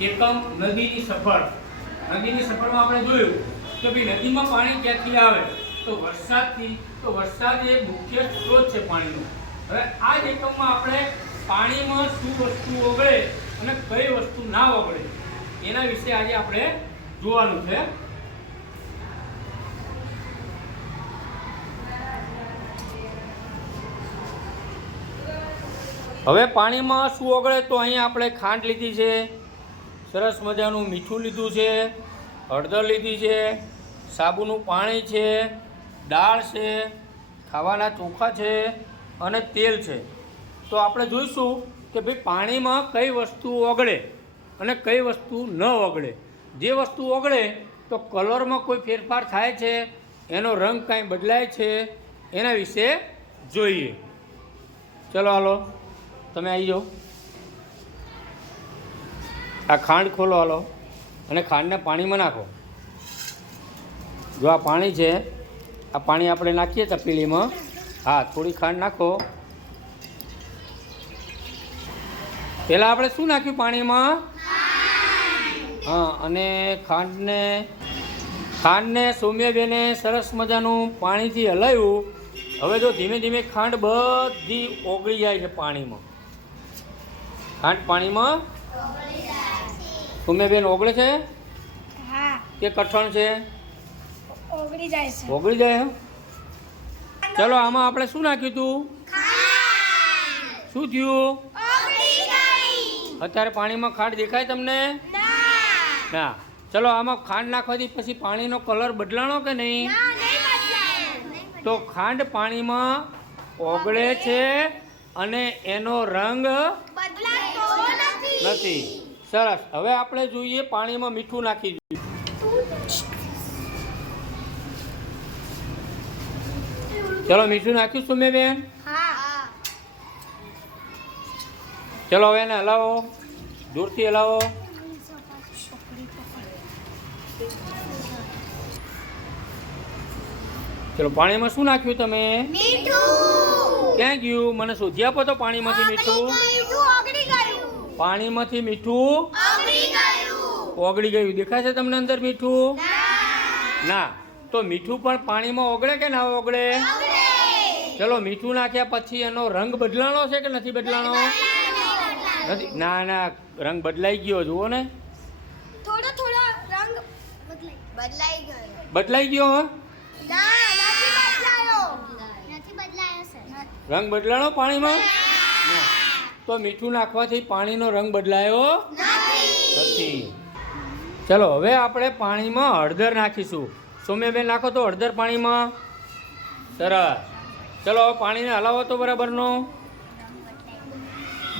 એકમ નદીની સફળ. નદીની સફળમાં આપણે જોયું કે ભાઈ નદીમાં પાણી ક્યાંથી આવે તો વરસાદથી. તો વરસાદ એ મુખ્ય સ્ત્રોત છે પાણીનો. હવે આ જ એકમમાં આપણે પાણીમાં શું વસ્તુ ઓગળે અને કઈ વસ્તુ ના ઓગળે એના વિશે આજે આપણે જોવાનું છે. હવે પાણીમાં શું ઓગળે તો અહીંયા આપણે ખાંડ લીધી છે, સરસ મજાનું મીઠું લીધું છે, હળદર લીધી છે, સાબુનું પાણી છે, દાળ છે, ખાવાના ચોખા છે અને તેલ છે. તો આપણે જોઈશું કે ભાઈ પાણીમાં કઈ વસ્તુ ઓગળે અને કઈ વસ્તુ ન ઓગળે. જે વસ્તુ ઓગળે તો કલરમાં કોઈ ફેરફાર થાય છે, એનો રંગ કાંઈ બદલાય છે, એના વિશે જોઈએ. ચલો હાલો તમે આવી જાઓ. આ ખાંડ ખોલો હાલો અને ખાંડને પાણીમાં નાખો. જો આ પાણી છે, આ પાણી આપણે નાખીએ તપેલીમાં. હા, થોડી ખાંડ નાખો. પહેલાં આપણે શું નાખ્યું પાણીમાં? હા, અને ખાંડને સૌમ્યબેને સરસ મજાનું પાણીથી હલાવ્યું. હવે જો ધીમે ધીમે ખાંડ બધી ઓગળી જાય છે પાણીમાં. ખાંડ પાણીમાં સૌમ્યબેન ઓગળે છે કે કઠણ છે? ઓગળી જાય છે. ઓગળી જાય. ચલો આમાં આપણે શું નાખ્યું હતું? શું થયું? અત્યારે પાણીમાં ખાંડ દેખાય તમને? ના. ચલો આમાં ખાંડ નાખવાથી પછી પાણીનો કલર બદલાણો કે નહીં? તો ખાંડ પાણીમાં ઓગળે છે અને એનો રંગ નથી. સરસ. હવે આપણે જોઈએ પાણીમાં મીઠું નાખી દઈએ. ચલો મીઠું નાખ્યું સૌમ્યબેન? ચલો હવે એને હલાવો, જોરથી હલાવો. ચલો પાણીમાં શું નાખ્યું તમે? ક્યાં ગયું? મને શોધી આપો તો પાણીમાંથી મીઠું. પાણીમાંથી મીઠું ઓગળી ગયું. દેખાય છે તમને અંદર મીઠું? ના. તો મીઠું પણ પાણીમાં ઓગળે કે ના ઓગળે? ચલો મીઠું નાખ્યા પછી એનો રંગ બદલાણો છે કે નથી બદલાણો? નથી. ના ના, રંગ બદલાઈ ગયો. જુઓ ને, થોડો થોડો રંગ બદલાઈ ગયો. રંગ બદલાણો પાણીમાં? ના. તો મીઠું નાખવાથી પાણીનો રંગ બદલાયો નથી. ચલો હવે આપણે પાણીમાં હળદર નાખીશું. સૌમ્યબેન નાખો તો હળદર પાણીમાં. સરસ. ચલો પાણીને હલાવો તો બરાબરનો.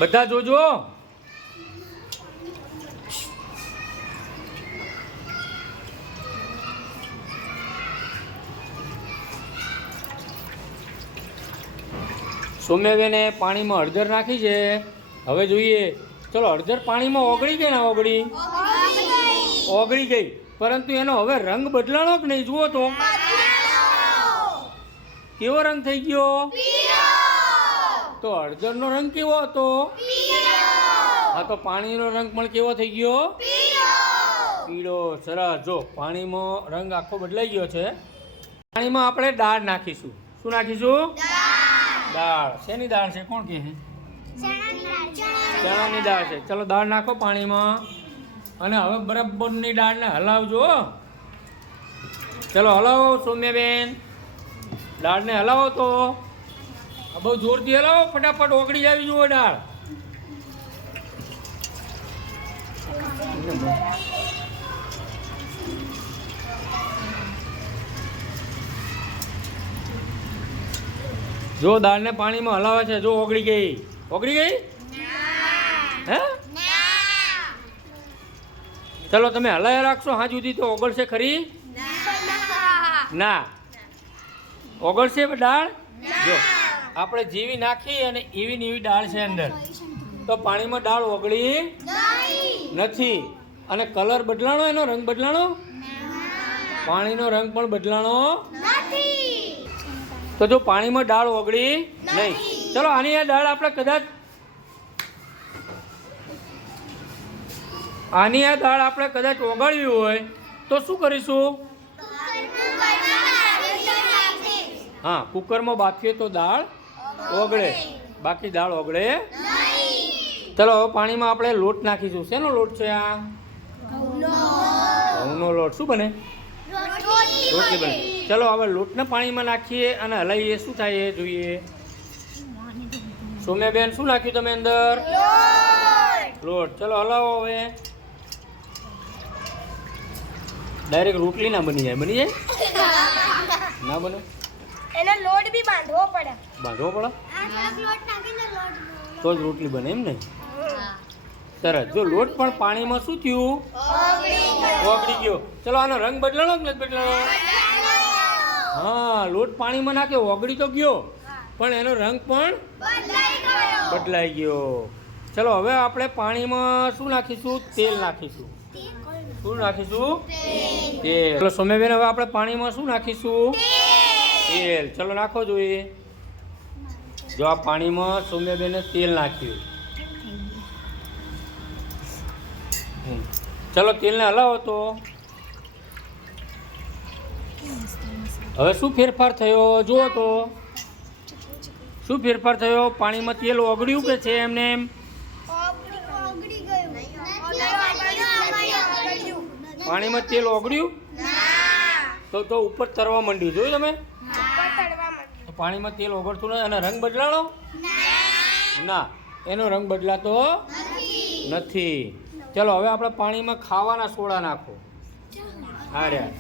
બધા જોજો. સૌમ્યબેને પાણીમાં હળદર નાખી છે. હવે જોઈએ. ચલો હળદર પાણીમાં ઓગળી ગઈ ના ઓગળી? ઓગળી ગઈ. પરંતુ એનો હવે રંગ બદલાણો કે નહીં? જુઓ તો કેવો રંગ થઈ ગયો? તો હળદરનો રંગ કેવો હતો? હા, તો પાણીનો રંગ પણ કેવો થઈ ગયો? પીળો. સરસ. જો પાણીમાં રંગ આખો બદલાઈ ગયો છે. પાણીમાં આપણે દાળ નાખીશું. શું નાખીશું? દાળ. શેની દાળ છે? કોણ કહે છે? ચણાની દાળ છે. ચલો દાળ નાખો પાણીમાં અને હવે બરાબરની દાળને હલાવજો. ચલો હલાવો સૌમ્યબેન, દાળને હલાવો. તો બહુ જોરથી હલાવો, ફટાફટ ઓગળી જાવી જુઓ દાળ. જો દાળને પાણીમાં હલાવે છે. જો ઓગળી ગઈ. ઓગળી ગઈ? હે? ચલો તમે હલાયા રાખશો હા સુધી તો ઓગળશે ખરી? ના. ઓગળશે દાળ? જો આપણે જેવી નાખી અને એવી ને એવી દાળ છે અંદર. તો પાણીમાં દાળ ઓગળી નથી. અને કલર બદલાણો, એનો રંગ બદલાણો? પાણીનો રંગ પણ બદલાણો. તો જો પાણીમાં દાળ ઓગળી નહીં. ચલો આની આ દાળ આપણે કદાચ આની આ દાળ આપણે કદાચ ઓગાળવી હોય તો શું કરીશું? હા, કુકરમાં બાફીએ તો દાળ ઓગળે, બાકી દાળ ઓગળે. ચલો હવે પાણીમાં આપણે લોટ નાખીશું. શેનો લોટ છે આ? ઘઉંનો લોટ. શું બને? રોટલી બને. ચલો હવે લોટને પાણીમાં નાખીએ અને હલાવીએ. શું થાય એ જોઈએ. સોમ્યાબેન શું નાખ્યું તમે અંદર? લોટ. ચલો હલાવો હવે. ડાયરેક્ટ રોટલી ના બની જાય? બની જાય? ના બને. એનો લોટ બી બાંધવો પડે. બાંધવો પડે તો જ રોટલી બને એમ ને? સરસ. જો લોટ પણ પાણીમાં શું થયું? ઓગળી ગયો. ચલો આનો રંગ બદલાણો કે નથી બદલાણો? હા, લોટ પાણીમાં નાખે ઓગળી તો ગયો પણ એનો રંગ પણ બદલાઈ ગયો. ચલો હવે આપણે પાણીમાં શું નાખીશું? તેલ નાખીશું. શું નાખીશું? તેલ. ચલો સોમ્યાબેન હવે આપણે પાણીમાં શું નાખીશું? તેલ. ચલો નાખો જોઈએ. જો આ પાણીમાં સોમ્યાબેને તેલ નાખ્યું. ચલો તેલને હલાવો તો. હવે શું ફેરફાર થયો જુઓ તો. શું ફેરફાર થયો? પાણીમાં તેલ ઓગળ્યું કે છે એમને એમ? પાણીમાં તેલ ઓગળ્યું તો ઉપર તરવા માંડ્યું. જોયું તમે? તો પાણીમાં તેલ ઓગળતું નથી. અને રંગ બદલાણો? ના, એનો રંગ બદલાતો નથી. ચલો હવે આપણે પાણીમાં ખાવાના સોડા નાખો. હા રહ્યા.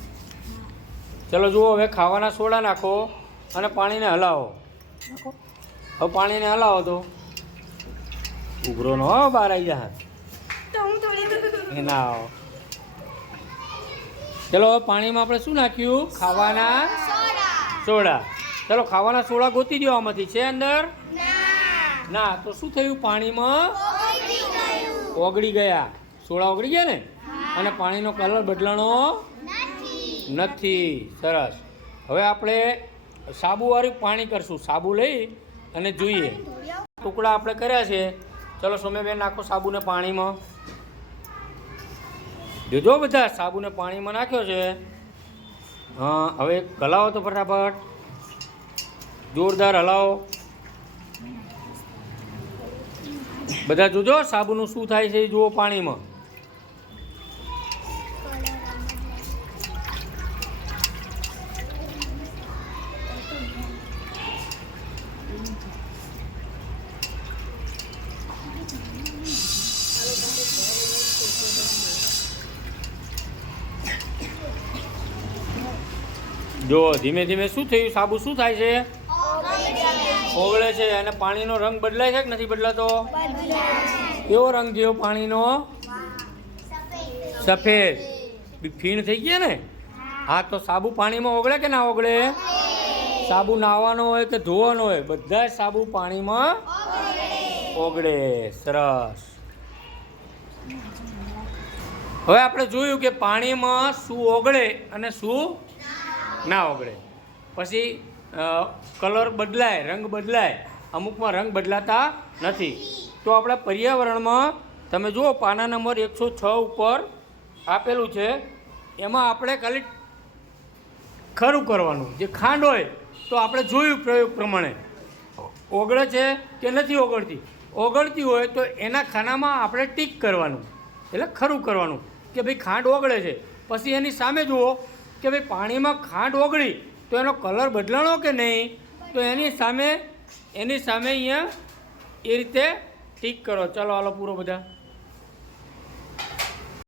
ચલો જુઓ હવે ખાવાના સોડા નાખો અને પાણીને હલાવો. હવે પાણીને હલાવો તો ઉભરો નો બહાર આવી જાય. ના આવો. ચલો હવે પાણીમાં આપણે શું નાખ્યું? ખાવાના સોડા. ચલો ખાવાના સોડા ગોતી દો આમાંથી. છે અંદર? ના. તો શું થયું? પાણીમાં ઓગળી ગયા. સોડા ઓગળી ગયા ને? અને પાણીનો કલર બદલાણો નથી. સરસ. હવે આપણે સાબુવાળું પાણી કરશું. સાબુ લઈ અને જોઈએ. ટુકડા આપણે કર્યા છે. ચલો સોમ્યાબેન નાખો સાબુને પાણીમાં. જોજો બધા સાબુને પાણીમાં નાખ્યો છે. હા, હવે હલાવો તો ફટાફટ. જોરદાર હલાવો. બધા જોજો સાબુનું શું થાય છે જુઓ પાણીમાં. જો ધીમે ધીમે શું થયું? સાબુ શું થાય છે? ઓગળે છે. અને પાણીનો રંગ બદલાય છે કે નથી બદલાતો? કેવો રંગ થયો પાણીનો? સફેદ. ફીણ થઈ ગયા ને? હા, તો સાબુ પાણીમાં ઓગળે કે ના ઓગળે? સાબુ નાહવાનો હોય કે ધોવાનો હોય, બધા સાબુ પાણીમાં ઓગળે. સરસ. હવે આપણે જોયું કે પાણીમાં શું ઓગળે અને શું ના ઓગળે. પછી કલર બદલાય, રંગ બદલાય. અમુકમાં રંગ બદલાતા નથી. તો આપણા પર્યાવરણમાં તમે જુઓ પાના નંબર 106 ઉપર આપેલું છે. એમાં આપણે ખાલી ખરું કરવાનું. જે ખાંડ હોય તો આપણે જોયું પ્રયોગ પ્રમાણે ઓગળે છે કે નથી ઓગળતી. ઓગળતી હોય તો એના ખાનામાં આપણે ટીક કરવાનું, એટલે ખરું કરવાનું કે ભાઈ ખાંડ ઓગળે છે. પછી એની સામે જુઓ કે ભાઈ પાણીમાં ખાંડ ઓગળી તો એનો કલર બદલાણો કે નહીં, તો એની સામે અહીંયા એ રીતે ટીક કરો. ચાલો હાલો પૂરો બધા.